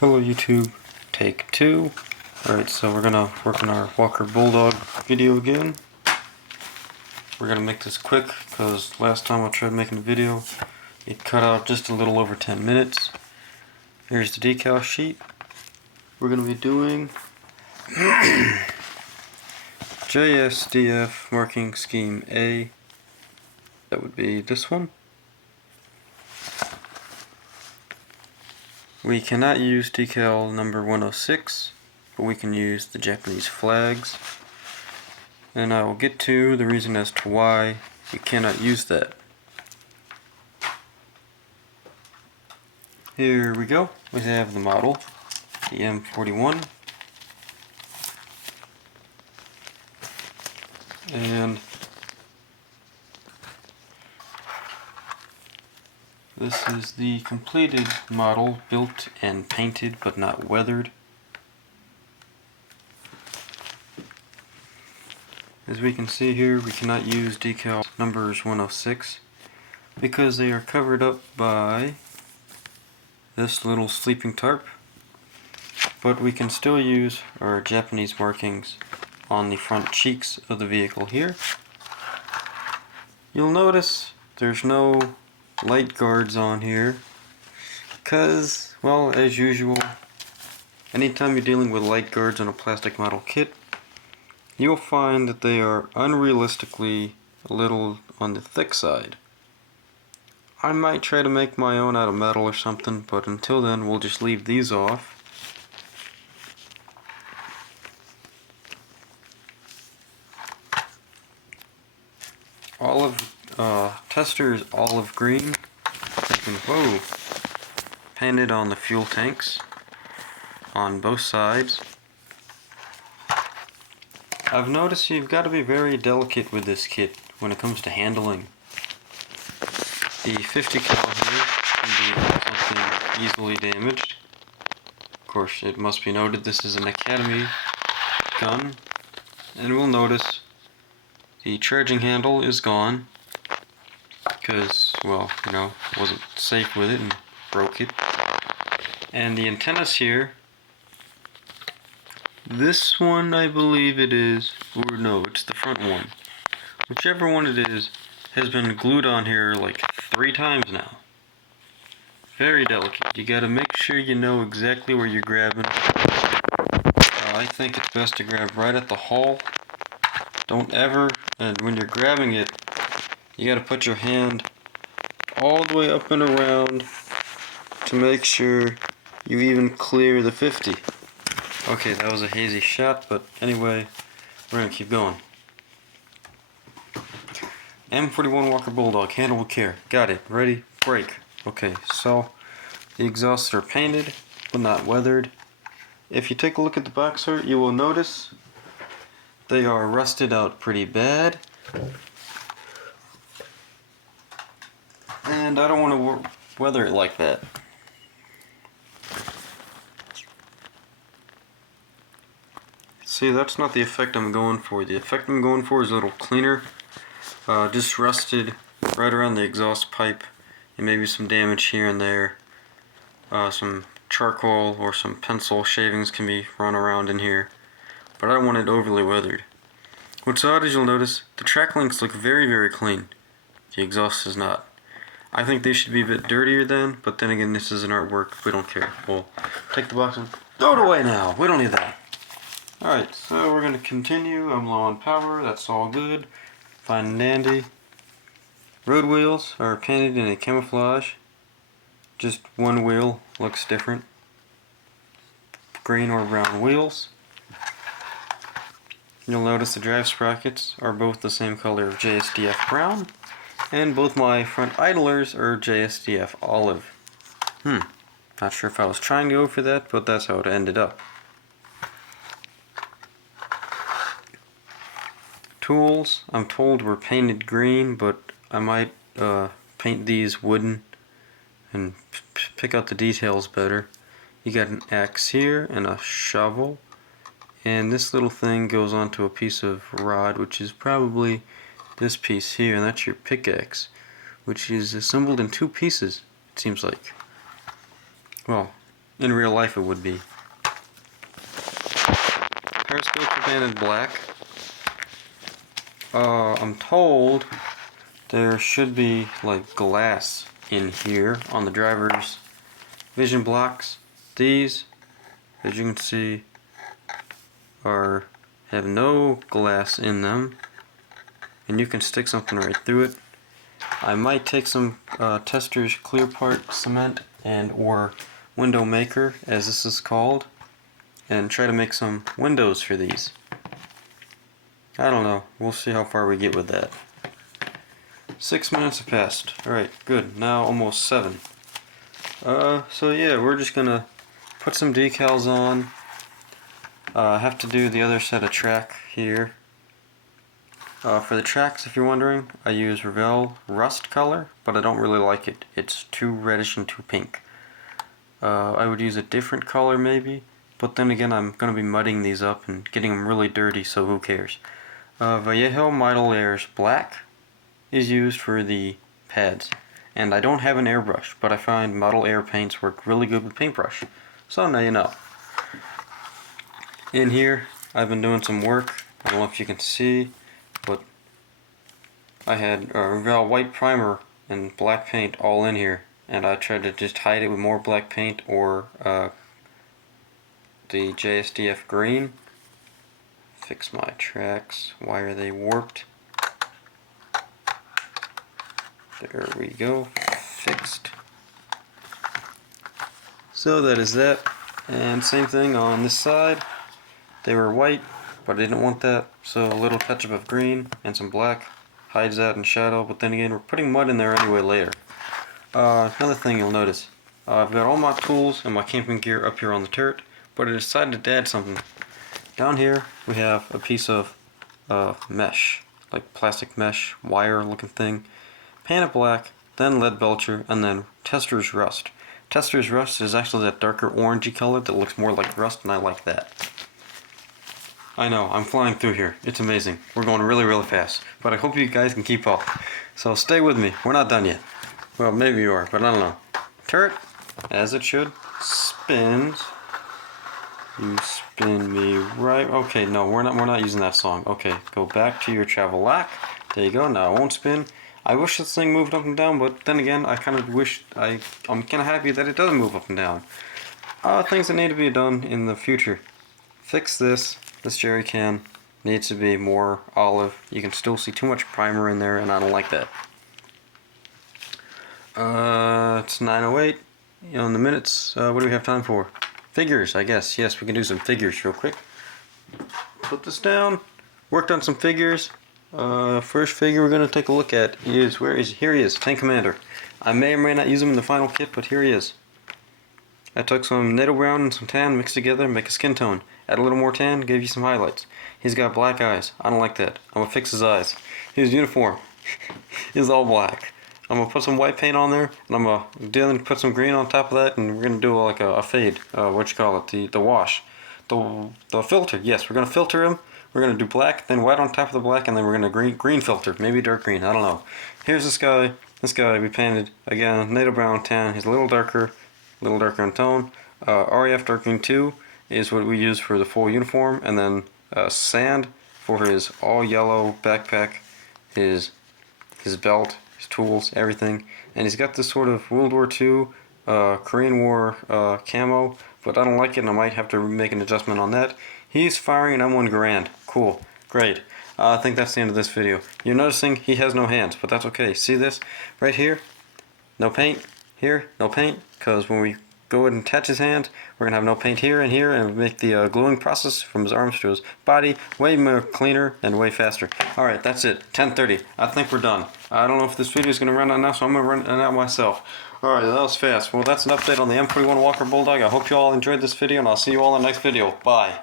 Hello YouTube, take two. Alright, so we're gonna work on our Walker Bulldog video again. We're gonna make this quick because last time I tried making a video it cut out just a little over 10 minutes. Here's the decal sheet. We're gonna be doing JSDF marking scheme A. That would be this one. We cannot use decal number 106, but we can use the Japanese flags. And I will get to the reason as to why we cannot use that. Here we go. We have the model, the M41. And this is the completed model, built and painted but not weathered. As we can see here, we cannot use decal numbers 106 because they are covered up by this little sleeping tarp. But we can still use our Japanese markings on the front cheeks of the vehicle here. You'll notice there's no light guards on here because, well, as usual, anytime you're dealing with light guards on a plastic model kit, you'll find that they are unrealistically a little on the thick side. I might try to make my own out of metal or something, but until then we'll just leave these off. Tester is olive green. Whoa! Painted on the fuel tanks on both sides. I've noticed you've got to be very delicate with this kit when it comes to handling. The 50 cal here can be something easily damaged. Of course, it must be noted this is an Academy gun, and we'll notice the charging handle is gone because, well, you know, wasn't safe with it and broke it. And the antennas here, this one I believe it is, or no, it's the front one. Whichever one it is has been glued on here like 3 times now. Very delicate. You gotta make sure you know exactly where you're grabbing. I think it's best to grab right at the hull. Don't ever, and when you're grabbing it, you gotta put your hand all the way up and around to make sure you even clear the 50. Okay, that was a hazy shot, but anyway, we're gonna keep going. M-41 Walker Bulldog, handle with care. Got it. Ready? Break. Okay, so the exhausts are painted, but not weathered. If you take a look at the box art, you will notice they are rusted out pretty bad. And I don't want to weather it like that. See, that's not the effect I'm going for. The effect I'm going for is a little cleaner. Just rusted right around the exhaust pipe, and maybe some damage here and there. Some charcoal or some pencil shavings can be run around in here, but I don't want it overly weathered. What's odd is you'll notice the track links look very, very clean. The exhaust is not. I think they should be a bit dirtier then, but then again, this is an artwork. We don't care. We'll take the box and throw it away now. We don't need that. Alright, so we're going to continue. I'm low on power. That's all good. Fine and dandy. Road wheels are painted in a camouflage. Just one wheel looks different. Green or brown wheels. You'll notice the drive sprockets are both the same color of JSDF brown. And both my front idlers are JSDF olive. Not sure if I was trying to go for that, but that's how it ended up. Tools, I'm told were painted green, but I might paint these wooden and pick out the details better. You got an axe here and a shovel, and this little thing goes onto a piece of rod, which is probably this piece here, and that's your pickaxe, which is assembled in 2 pieces, it seems like. Well, in real life it would be. Periscopes are painted black. I'm told there should be like glass in here on the driver's vision blocks. These, as you can see, have no glass in them, and you can stick something right through it. I might take some Tester's Clear Part Cement and or Window Maker, as this is called, and try to make some windows for these. I don't know. We'll see how far we get with that. 6 minutes have passed. Alright, good. Now almost 7. So yeah, we're just gonna put some decals on. I have to do the other set of track here. For the tracks, if you're wondering, I use Revell Rust color, but I don't really like it. It's too reddish and too pink. I would use a different color maybe, but then again I'm going to be mudding these up and getting them really dirty, so who cares. Vallejo Model Air's black is used for the pads, and I don't have an airbrush, but I find Model Air paints work really good with paintbrush, so now you know. In here I've been doing some work. I don't know if you can see, but I had Revell white primer and black paint all in here, and I tried to just hide it with more black paint or the JSDF green. Fix my tracks. Why are they warped? There we go. Fixed. So that is that. And same thing on this side. They were white, but I didn't want that, so a little touch of green and some black hides that in shadow, but then again we're putting mud in there anyway later. Another thing you'll notice, I've got all my tools and my camping gear up here on the turret, but I decided to add something. Down here we have a piece of mesh, like plastic mesh, wire looking thing, painted black, then lead belcher, and then Tester's Rust. Tester's Rust is actually that darker orangey color that looks more like rust, and I like that. I know, I'm flying through here. It's amazing. We're going really, really fast. But I hope you guys can keep up. So stay with me. We're not done yet. Well, maybe you are, but I don't know. Turret, as it should, spins. You spin me right. Okay, no, we're not using that song. Okay, go back to your travel lock. There you go. Now it won't spin. I wish this thing moved up and down, but then again, I kind of wish I'm kind of happy that it doesn't move up and down. Things that need to be done in the future. Fix this. This jerry can needs to be more olive. You can still see too much primer in there, and I don't like that. It's 9:08. You know, in the minutes, what do we have time for? Figures, I guess. Yes, we can do some figures real quick. Put this down. Worked on some figures. First figure we're going to take a look at is, where is he? Here he is, Tank Commander. I may or may not use him in the final kit, but here he is. I took some NATO brown and some tan, mixed together, make a skin tone. Add a little more tan, give you some highlights. He's got black eyes. I don't like that. I'm going to fix his eyes. His uniform is all black. I'm going to put some white paint on there, and I'm going to put some green on top of that, and we're going to do like a fade. What you call it? The wash. The filter. Yes, we're going to filter him. We're going to do black, then white on top of the black, and then we're going to green filter. Maybe dark green. I don't know. Here's this guy. This guy we painted, again, NATO brown tan. He's a little darker in tone. REF Dark Green 2 is what we use for the full uniform, and then sand for his all yellow backpack, his belt, his tools, everything. And he's got this sort of World War II, Korean War camo, but I don't like it, and I might have to make an adjustment on that. He's firing an M1 Garand. Cool. Great. I think that's the end of this video. You're noticing he has no hands, but that's okay. See this? Right here? No paint. Here? No paint. Because when we go ahead and attach his hand, we're going to have no paint here and here, and make the gluing process from his arms to his body way more cleaner and way faster. Alright, that's it. 10:30. I think we're done. I don't know if this video is going to run out now, so I'm going to run it out myself. Alright, that was fast. Well, that's an update on the M41 Walker Bulldog. I hope you all enjoyed this video, and I'll see you all in the next video. Bye.